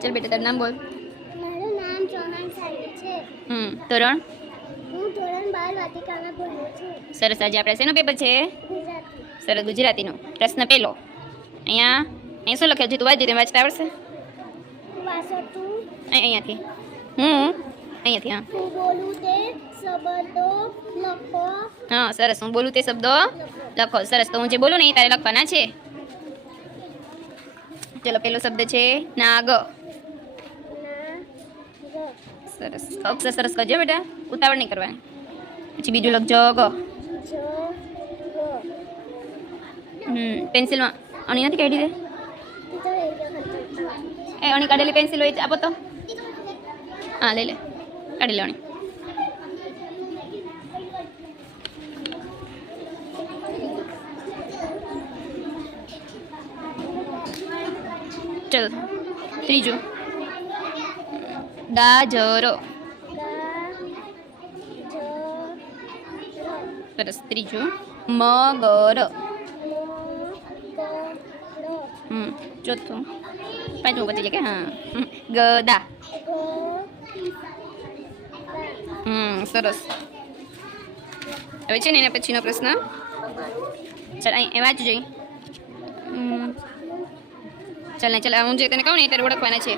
ચલ બેટા તારું નામ બોલ. મારું નામ ચૌહાણ સાહિલ છે. ધોરણ? હું ધોરણ 12 વાટિકામાં ભણું છું. સરસ. આજે આપણે શેનું પેપર છે? ગુજરાતી. સરસ, ગુજરાતીનું. પ્રશ્ન પહેલો. અહીંયા શું લખ્યું છે? તું વાંચી, તેને વાંચતા આવડશે? વાસતું અહીંયાથી. અહીંયાથી. હા, હું બોલું તે શબ્દો લખો. હા, સરસ. હું બોલું તે શબ્દો લખો. સરસ. તો હું જે બોલું ને એ તારે લખવાના છે. ચલો, પહેલો શબ્દ છે નાગ. સરસ. અક્ષર સરસ કરજો બેટા, ઉતાવળ નહીં કરવાની. પછી બીજું લખજો ગ. પેન્સિલમાં અણી નથી કાઢી દે. એ અણી કાઢેલી પેન્સિલ હોય આપો તો. હા, લઈ લે, કાઢી લે અણી. ચલો, ત્રીજું ગાજરો. સરસ. ત્રીજું મગર. ચોથું, પાંચમું પતી જાય કે? હા, ગદા. સરસ. હવે છે ને એના પછીનો પ્રશ્ન. ચાલ અહીં એ વાંચી જોઈ. ચાલ ને, ચાલ હું જે તને કહું ને ત્યારે ઓળખવાના છે.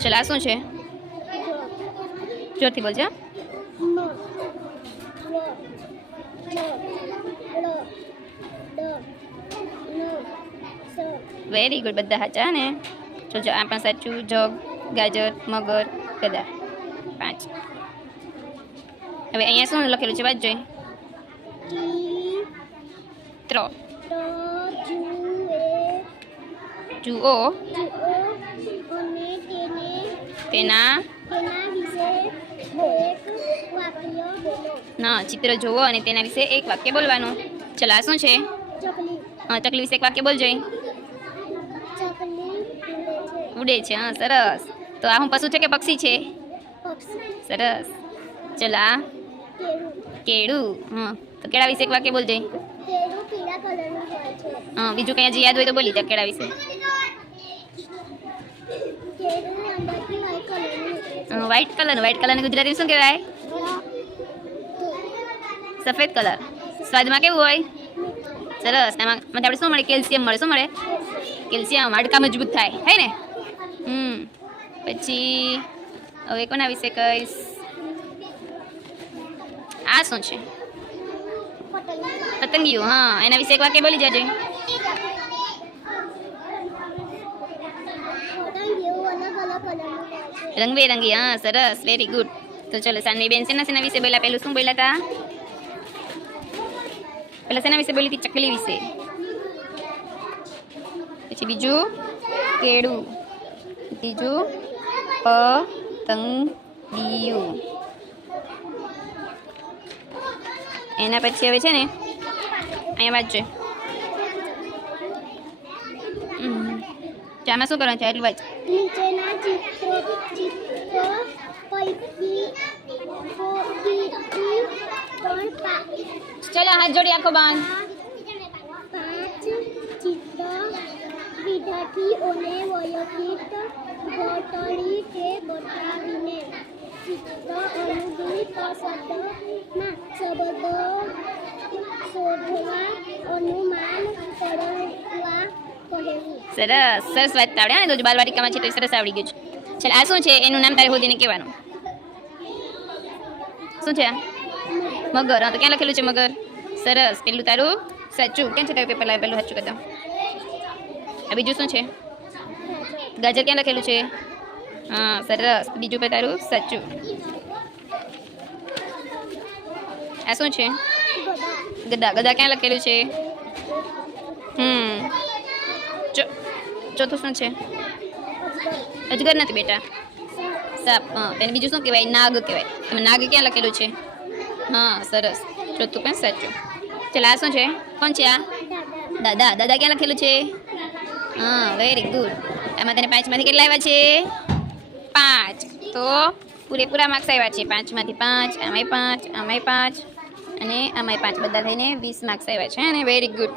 ચાલ, આ શું છે? જોરથી બોલજો. વેરી ગુડ, બધા સાચા ને? જો આ પણ સાચું. જગ, ગાજર, મગર, ગદા. 5. હવે અહીંયા શું લખેલું છે? વાત જોઈ. ત્ર. જુઓ તેના ના ચિત્ર જુઓ અને તેના વિશે એક વાક્ય બોલવાનું. ચલો, આ શું છે? હા, ચકલી વિશે એક વાક્ય બોલ જોઈ. ઉડે છે. હા, સરસ. તો આ હું પશુ છે કે પક્ષી છે? સરસ. ચલો, આ કેળું. હા, તો કેળા વિશે એક વાક્ય બોલ જોઈ. હા, બીજું કંઈ હજી યાદ હોય તો બોલી દે કેળા વિશે. White colour. વ્હાઈટ કલરની ગુજરાતી શું કહેવાય? સફેદ કલર. સ્વાદમાં કેવું હોય? સરસ. એમાં આપણે શું મળે? કેલ્શિયમ મળે. શું મળે? કેલ્શિયમ. હાડકા મજબૂત થાય, હે ને? પછી હવે કોના વિશે કહીશ? આ શું છે? પતંગિયું. હા, એના વિશે એક વાક્ય બોલી જજે. રંગબેરંગી. હા, સરસ. Very good. તો ચલો, સાનવી બેન શેના વિશે બોલ્યા? પહેલું શું બોલ્યા હતા? પહેલા શેના વિશે બોલી હતી? ચકલી વિશે. પછી બીજું કેળું. ત્રીજું પતંગિયું. એના પછી હવે છે ને અહીંયા વાંચજો. આમાં શું કરવાનું છે? એટલું વાંચ. નીચેના ચિત્રો પૈકી ચલો, હાથ જોડી આખો બાંધ. 5 ચિત્ર વિદ્યાર્થીઓને વ્યવસ્થિત ગોઠવી કે બતાવીને ચિત્ર અનુદિત શબ્દમાં શબ્દો શોધવા અનુમાન કરવા કહેવું. સરસ. સરસ વાંચતા આવડે ને? તો બાલવાટિકામાં છે તો સરસ આવડી ગયું છે. ચાલ, આ શું છે? એનું નામ તારે શોધીને કહેવાનું. શું છે? મગર. હા, તો ક્યાં લખેલું છે મગર? સરસ. પેલું તારું સાચું. ક્યાં છે તારું પેપર? લાવે પેલું સાચું કદમ. આ બીજું શું છે? ગાજર. ક્યાં લખેલું છે? હા, સરસ. બીજું પણ તારું સાચું. આ શું છે? ગદા. ગદા ક્યાં લખેલું છે? ચોથું શું છે? અજગર નથી બેટા, સાપ. હા, તેને બીજું શું કહેવાય? નાગ કહેવાય. તમે નાગ ક્યાં લખેલું છે? હા, સરસ. ચોથું પણ સાચું. ચાલ, આ શું છે? કોણ છે આ? દાદા. દાદા ક્યાં લખેલું છે? હા, વેરી ગુડ. આમાં તેને 5માંથી કેટલા આવ્યા છે? 5. તો પૂરેપૂરા માર્ક્સ આવ્યા છે. 5માંથી 5, આમાંય 5, આમાંય 5 અને આમાંય 5. બધા થઈને 20 માર્ક્સ આવ્યા છે. અને વેરી ગુડ.